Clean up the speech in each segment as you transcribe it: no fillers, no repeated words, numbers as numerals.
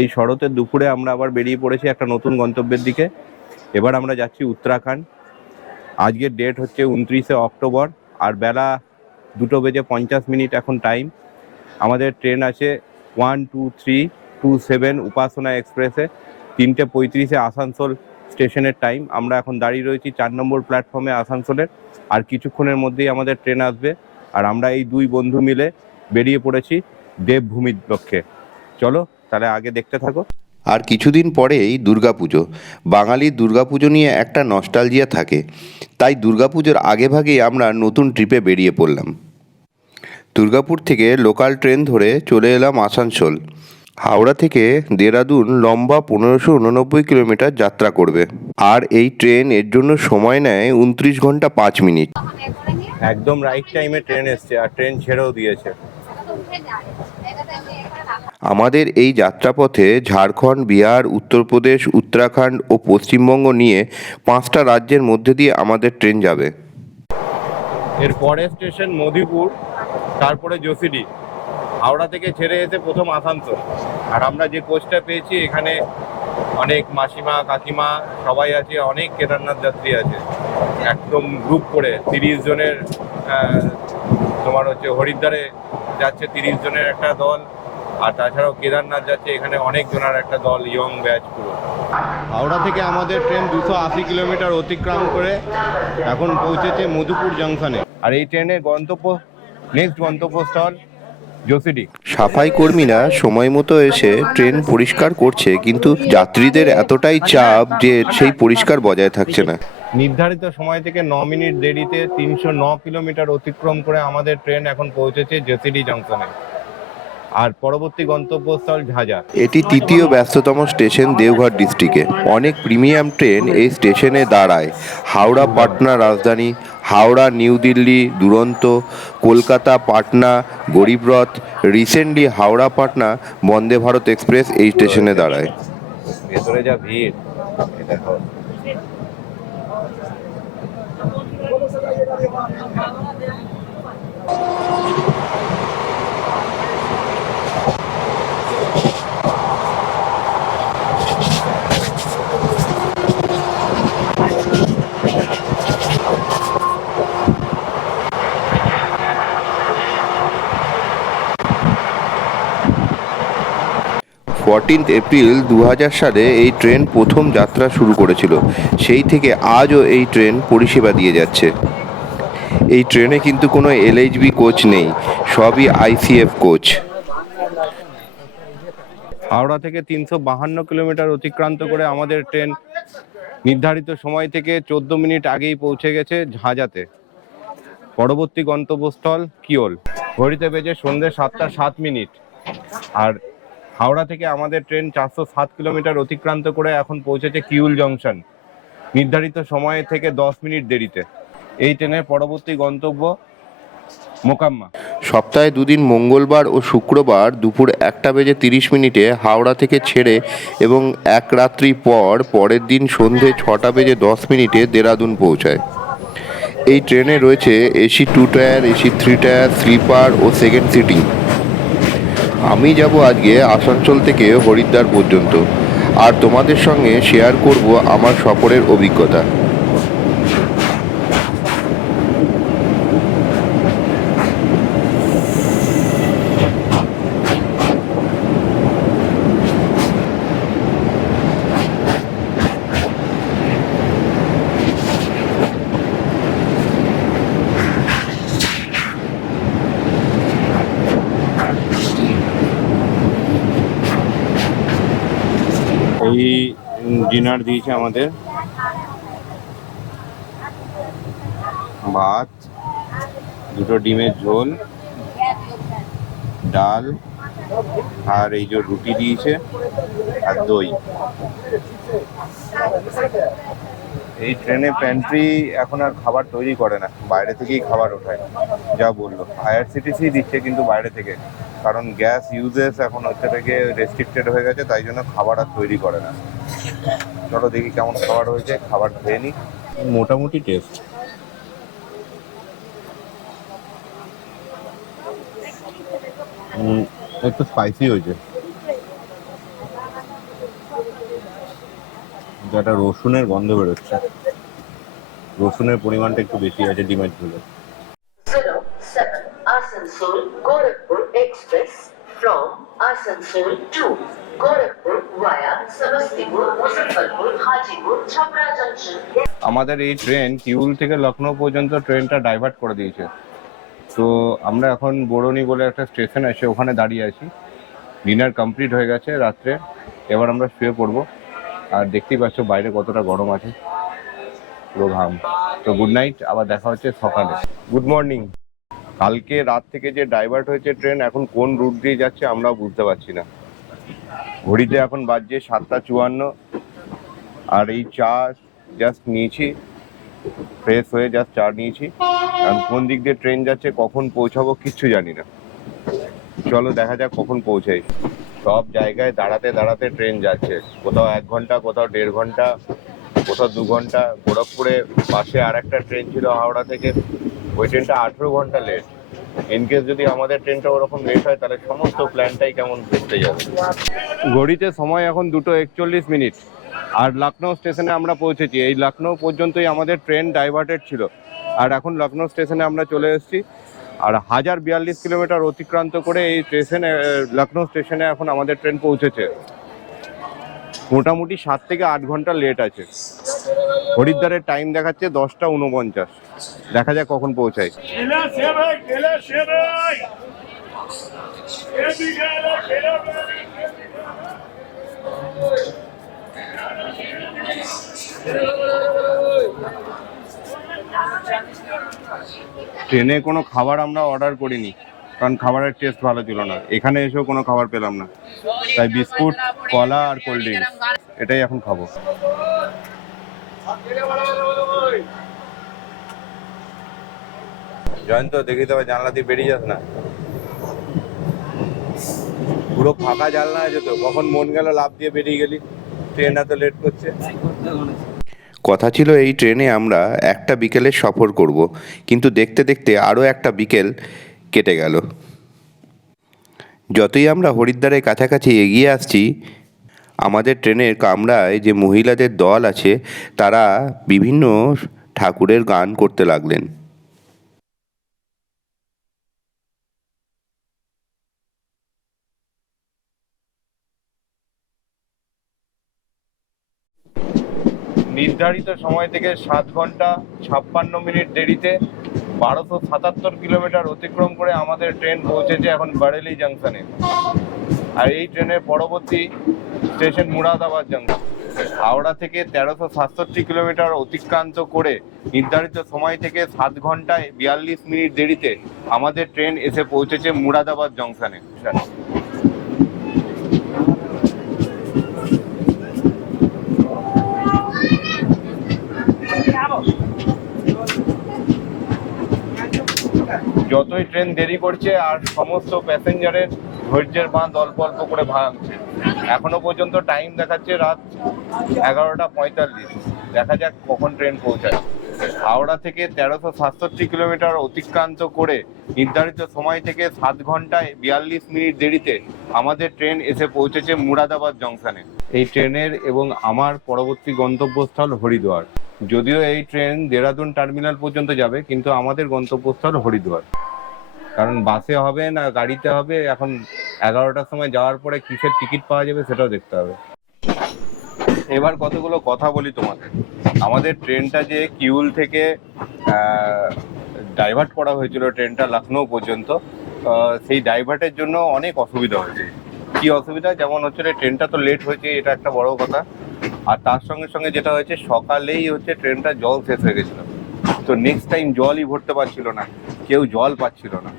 এই শরতের দুপুরে আমরা আবার বেরিয়ে পড়েছি একটা নতুন গন্তব্যের দিকে। এবার আমরা যাচ্ছি উত্তরাখণ্ড। আজকের ডেট হচ্ছে 29শে অক্টোবর, আর বেলা 2:50 এখন টাইম। আমাদের ট্রেন আছে 12327 উপাসনা এক্সপ্রেসে, 3:35 আসানসোল স্টেশনের টাইম। আমরা এখন দাঁড়িয়ে রয়েছি 4 নম্বর প্ল্যাটফর্মে আসানসোলের। আর কিছুক্ষণের মধ্যেই আমাদের ট্রেন আসবে, আর আমরা এই দুই বন্ধু মিলে বেরিয়ে পড়েছি দেবভূমির লক্ষ্যে। চলো তাহলে আগে দেখতে থাকো। আর কিছুদিন পরেই দুর্গাপুজো। বাঙালির দুর্গাপুজো নিয়ে একটা নস্টালজিয়া থাকে, তাই দুর্গাপুজোর আগেভাগেই আমরা নতুন ট্রিপে বেরিয়ে পড়লাম। দুর্গাপুর থেকে লোকাল ট্রেন ধরে চলে এলাম আসানসোল। হাওড়া থেকে দেরাদুন লম্বা 1589 কিলোমিটার যাত্রা করবে, আর এই ট্রেন এর জন্য সময় নেয় 29 ঘন্টা 5 মিনিট। একদম রাইট টাইমে ট্রেন এসছে, আর ট্রেন ছেড়েও দিয়েছে। আমাদের এই যাত্রাপথে ঝাড়খণ্ড, বিহার, উত্তরপ্রদেশ, উত্তরাখণ্ড ও পশ্চিমবঙ্গ নিয়ে 5টা রাজ্যের মধ্যে দিয়ে আমাদের ট্রেন যাবে। এর পরের স্টেশন মধুপুর, তারপরে যোশীডি। হাওড়া থেকে ছেড়ে এসে প্রথম আসানসোল। আর আমরা যে কোচটা পেয়েছি এখানে অনেক মাসিমা কাকিমা সবাই আছে, অনেক কেদারনাথ যাত্রী আছে, একদম গ্রুপ করে 30 জনের। তোমার হচ্ছে হরিদ্বারে যাচ্ছে 30 জনের একটা দল, আর তাছাড়াও কেদারনাথ যাচ্ছে এখানে অনেক জনের একটা দল, ইয়ং ব্যাচ পুরো। হাওড়া থেকে আমাদের ট্রেন 280 কিলোমিটার অতিক্রম করে এখন পৌঁছেছে মধুপুর জংশনে। আর এই ট্রেনের নেক্সট গন্তব্যস্থল যোশীডি। সাফাই কর্মীরা সময় মতো এসে ট্রেন পরিষ্কার করছে, কিন্তু যাত্রীদের এতটাই চাপ যে সেই পরিষ্কার বজায় থাকছে না। নির্ধারিত সময় থেকে 9 মিনিট দেরিতে 309 কিলোমিটার অতিক্রম করে আমাদের ট্রেন এখন পৌঁছেছে যোশীডি জংশনে, আর পরবর্তী গন্তব্যস্থল ঝাঁঝা। এটি তৃতীয় ব্যস্ততম স্টেশন দেওঘর ডিস্ট্রিক্টে। অনেক প্রিমিয়াম ট্রেন এই স্টেশনে দাঁড়ায়। হাওড়া পাটনা রাজধানী, হাওড়া নিউ দিল্লি দুরন্ত, কলকাতা পাটনা গরিবরথ, রিসেন্টলি হাওড়া পাটনা বন্দে ভারত এক্সপ্রেস এই স্টেশনে দাঁড়ায়। ভেতরে যা ভিড়, দেখো। 14 এপ্রিল 2000 সালে এই ট্রেন প্রথম যাত্রা শুরু করেছিল। সেই থেকে আজও এই ট্রেন পরিষেবা দিয়ে যাচ্ছে। এই ট্রেনে কিন্তু কোনো এলএইচবি কোচ নেই, সবই আইসিএফ কোচ। হাওড়া থেকে 352 কিলোমিটার অতিক্রান্ত করে আমাদের ট্রেন নির্ধারিত সময় থেকে 14 মিনিট আগেই পৌঁছে গেছে ঝাঁঝাতে। পরবর্তী গন্তব্যস্থল কিওল। ঘড়িতে বেজে সন্ধ্যে 7:07। আর হাওড়া থেকে আমাদের ট্রেন 407 কিলোমিটার অতিক্রান্ত করে এখন পৌঁছেছে কিউল জংশন, নির্ধারিত সময় থেকে 10 মিনিট দেরিতে। এই ট্রেনের পরবর্তী গন্তব্য মোকাম্মা। সপ্তাহে দুদিন মঙ্গলবার ও শুক্রবার দুপুর 1:30 হাওড়া থেকে ছেড়ে এবং এক রাত্রি পরের দিন সন্ধে 6:10 দেরাদুন পৌঁছায়। এই ট্রেনে রয়েছে AC 2 tier, AC 3 tier, sleeper ও সেকেন্ড সিটিং। আমি যাব আজকে আসানসোল থেকে হরিদ্বার পর্যন্ত, আর তোমাদের সঙ্গে শেয়ার করব আমার সফরের অভিজ্ঞতা। এই ডিনার দিয়েছে আমাদের, ভাত, 2টো ডিমের ঝোল, ডাল, আর এই যে রুটি দিয়েছে আর দই। এই ট্রেনে প্যান্ট্রি এখন আর খাবার তৈরি করে না, বাইরে থেকেই খাবার ওঠায়, যা বললো। আইআরসিটিসি দিচ্ছে কিন্তু বাইরে থেকে, কারণ গ্যাস ইউজেস এখন হচ্ছে থেকে রেস্ট্রিক্টেড হয়ে গেছে, তাই জন্য খাবার আর তৈরি করে না। চলো দেখি কেমন খাবার হয়েছে, খাবার খেয়ে নিই। মোটামুটি টেস্ট। একটু স্পাইসি হয়েছে। একটা রসুনের গন্ধ বেরোচ্ছে, রসুনের পরিমাণটা একটু বেশি আছে ডিমের ঝোলে। 07 Asansol Gorakhpur Express from Asansol to Gorakhpur via Samastipur, Muzaffarpur, Hajipur, Chhapra Junction. আমাদের এই ট্রেন কিউল থেকে লখনৌ পর্যন্ত ট্রেনটা ডাইভার্ট করে দিয়েছে। তো আমরা এখন বরুণী বলে একটা স্টেশন আছে, ওখানে দাঁড়িয়ে আছি। ডিনার কমপ্লিট হয়ে গেছে রাত্রে, এবার আমরা শুয়ে পড়বো। আর দেখতেই পাচ্ছ বাইরে কতটা গরম আছে, পুরো ঘাম। তো গুড নাইট, আবার দেখা হচ্ছে সকালে। Good morning. কালকে রাত থেকে যে ডাইভার্ট হয়েছে ট্রেন, এখন কোন রুট দিয়ে যাচ্ছে আমরাও বুঝতে পারছি না। ঘড়িতে এখন বাজছে 7:54, আর এই চা জাস্ট নিয়েছি, ফ্রেশ হয়ে জাস্ট চা নিয়েছি। কারণ কোন দিক দিয়ে ট্রেন যাচ্ছে, কখন পৌঁছাবো কিচ্ছু জানি না। চলো দেখা যাক কখন পৌঁছাই। সব জায়গায় দাঁড়াতে দাঁড়াতে ট্রেন যাচ্ছে, কোথাও 1 ঘন্টা, কোথাও 1.5 ঘন্টা, কোথাও 2 ঘন্টা। গোরখপুরে পাশে আর একটা ট্রেন ছিল হাওড়া থেকে, ওই ট্রেনটা 18 ঘন্টা লেট। ইনকেস যদি আমাদের ট্রেনটা ওরকম লেট হয়, তাহলে সমস্ত প্ল্যানটাই কেমন ঘুরতে যাবে। ঘড়িতে সময় এখন 2:41, আর লখনৌ স্টেশনে আমরা পৌঁছেছি। এই লখনৌ পর্যন্তই আমাদের ট্রেন ডাইভার্টেড ছিল, আর এখন লখনৌ স্টেশনে আমরা চলে এসেছি। আর 1042 কিলোমিটার অতিক্রান্ত করে এই স্টেশনে, লখনৌ স্টেশনে এখন আমাদের ট্রেন পৌঁছেছে। মোটামুটি 7 থেকে 8 ঘন্টা লেট আছে। হরিদ্বারের টাইম দেখাচ্ছে 10:49। দেখা যাক কখন পৌঁছায়। ট্রেনে কোনো খাবার আমরা অর্ডার করিনি, কারণ খাবারের টেস্ট ভালো ছিল না। এখানে এসেও কোনো খাবার পেলাম না, তাই বিস্কুট, কলা আর কোল্ড ড্রিঙ্কস এটাই এখন খাবো। জয়ন্ত, দেখি তবে জানলা দিয়ে বেরিয়ে যাস না। পুরো ফাঁকা জানলা আছে তো, কখন মন গেল লাফ দিয়ে বেরিয়ে গেলি। ট্রেন এত লেট করছে। কথা ছিল এই ট্রেনে আমরা একটা বিকেলের সফর করব, কিন্তু দেখতে দেখতে আরও একটা বিকেল কেটে গেল। যতই আমরা হরিদ্বারের কাছাকাছি এগিয়ে আসছি, আমাদের ট্রেনের কামরায় যে মহিলাদের দল আছে, তারা বিভিন্ন ঠাকুরের গান করতে লাগলেন। নির্ধারিত সময় থেকে 7 ঘন্টা 56 মিনিট দেরিতে 1277 কিলোমিটার অতিক্রম করে আমাদের ট্রেন পৌঁছেছে এখন বারেলি জাংশনে। আর এই ট্রেনের পরবর্তী স্টেশন মুরাদাবাদ জাংশন। হাওড়া থেকে 1367 কিলোমিটার অতিক্রান্ত করে নির্ধারিত সময় থেকে 7 ঘন্টায় 42 মিনিট দেরিতে আমাদের ট্রেন এসে পৌঁছেছে মুরাদাবাদ জংশনে। যতই ট্রেন দেরি করছে, আর সমস্ত প্যাসেঞ্জারের ধৈর্যের বাঁধ অল্প অল্প করে ভাঙছে। এখনো পর্যন্ত টাইম দেখাচ্ছে রাত 11:45। দেখা যাক কখন ট্রেন পৌঁছায়। হাওড়া থেকে 1367 কিলোমিটার অতিক্রান্ত করে নির্ধারিত সময় থেকে 7 ঘন্টায় 42 মিনিট দেরিতে আমাদের ট্রেন এসে পৌঁছেছে মুরাদাবাদ জংশনে। এই ট্রেনের এবং আমার পরবর্তী গন্তব্যস্থল হরিদ্বার। যদিও এই ট্রেন দেরাদুন টার্মিনাল পর্যন্ত যাবে, কিন্তু আমাদের গন্তব্যস্থল হরিদ্বার। কারণ বাসে হবে না গাড়িতে হবে, এখন 11টার সময় যাওয়ার পরে কিসের টিকিট পাওয়া যাবে সেটাও দেখতে হবে। এবার কতগুলো কথা বলি তোমাদের। আমাদের ট্রেনটা যে কিউল থেকে ডাইভার্ট করা হয়েছিল ট্রেনটা লখনৌ পর্যন্ত, সেই ডাইভার্টের জন্য অনেক অসুবিধা হয়েছে। কি অসুবিধা? যেমন হচ্ছে ট্রেনটা তো লেট হয়েছে, এটা একটা বড় কথা। আর তার সঙ্গে সঙ্গে যেটা হয়েছে, সকালেই হচ্ছে ট্রেনটা জল শেষ হয়ে গেছিলো। তো নেক্সট টাইম জলই ভরতে পারছিল না, কেউ জল পাচ্ছিল না।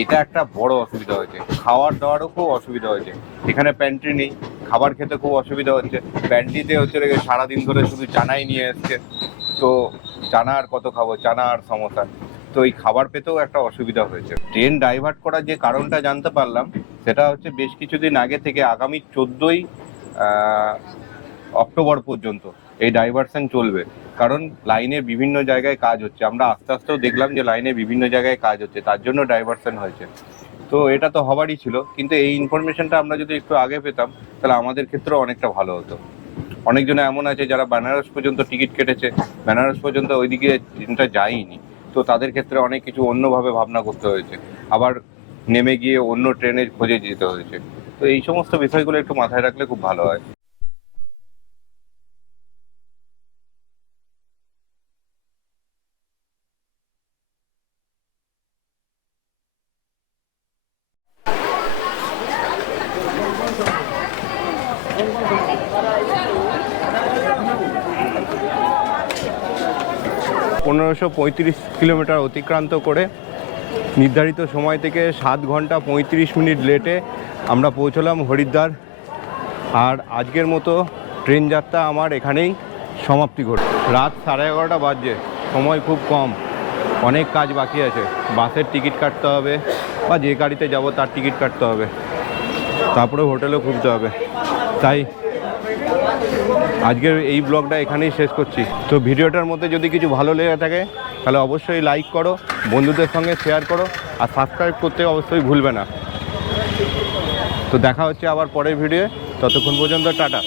এটা একটা বড় অসুবিধা হয়েছে। খাওয়ার দাওয়ারও খুব অসুবিধা হয়েছে। এখানে প্যান্ট্রি নেই, খাবার খেতে খুব অসুবিধা হচ্ছে। প্যান্ট্রিতে হচ্ছে সারাদিন ধরে শুধু চানাই নিয়ে এসছে, তো চানা আর কত খাবো, চানা আর সমোসা। তো এই খাবার পেতেও একটা অসুবিধা হয়েছে। ট্রেন ডাইভার্ট করার যে কারণটা জানতে পারলাম, সেটা হচ্ছে বেশ কিছুদিন আগে থেকে আগামী 14ই অক্টোবর পর্যন্ত এই ডাইভারশন চলবে। কারণ লাইনে বিভিন্ন জায়গায় কাজ হচ্ছে, আমরা আস্তে আস্তেও দেখলাম যে লাইনে বিভিন্ন জায়গায় কাজ হচ্ছে, তার জন্য ডাইভারশন হয়েছে। তো এটা তো হবারই ছিল, কিন্তু এই ইনফরমেশনটা আমরা যদি একটু আগে পেতাম তাহলে আমাদের ক্ষেত্রেও অনেকটা ভালো হতো। অনেকজন এমন আছে যারা বেনারস পর্যন্ত টিকিট কেটেছে, বেনারস পর্যন্ত ওইদিকে ট্রেনটা যায়নি, তো তাদের ক্ষেত্রে অনেক কিছু অন্যভাবে ভাবনা করতে হয়েছে, আবার নেমে গিয়ে অন্য ট্রেনের খোঁজে যেতে হয়েছে। তো এই সমস্ত বিষয়গুলো একটু মাথায় রাখলে খুব ভালো হয়। পনেরোশো 35 কিলোমিটার অতিক্রান্ত করে নির্ধারিত সময় থেকে 7 ঘন্টা 35 মিনিট লেটে আমরা পৌঁছলাম হরিদ্বার। আর আজকের মতো ট্রেন যাত্রা আমার এখানেই সমাপ্তি ঘটে। রাত 11:30 বাজছে, সময় খুব কম, অনেক কাজ বাকি আছে। বাসের টিকিট কাটতে হবে বা যে গাড়িতে যাব তার টিকিট কাটতে হবে, তারপরে হোটেলেও খুঁজতে হবে। তাই আজকের এই ব্লগটা এখানেই শেষ করছি। তো ভিডিওটার মধ্যে যদি কিছু ভালো লেগে থাকে তাহলে অবশ্যই লাইক করো, বন্ধুদের সঙ্গে শেয়ার করো, আর সাবস্ক্রাইব করতে অবশ্যই ভুলবে না। তো দেখা হচ্ছে আবার পরের ভিডিও, ততক্ষণ পর্যন্ত টাটা।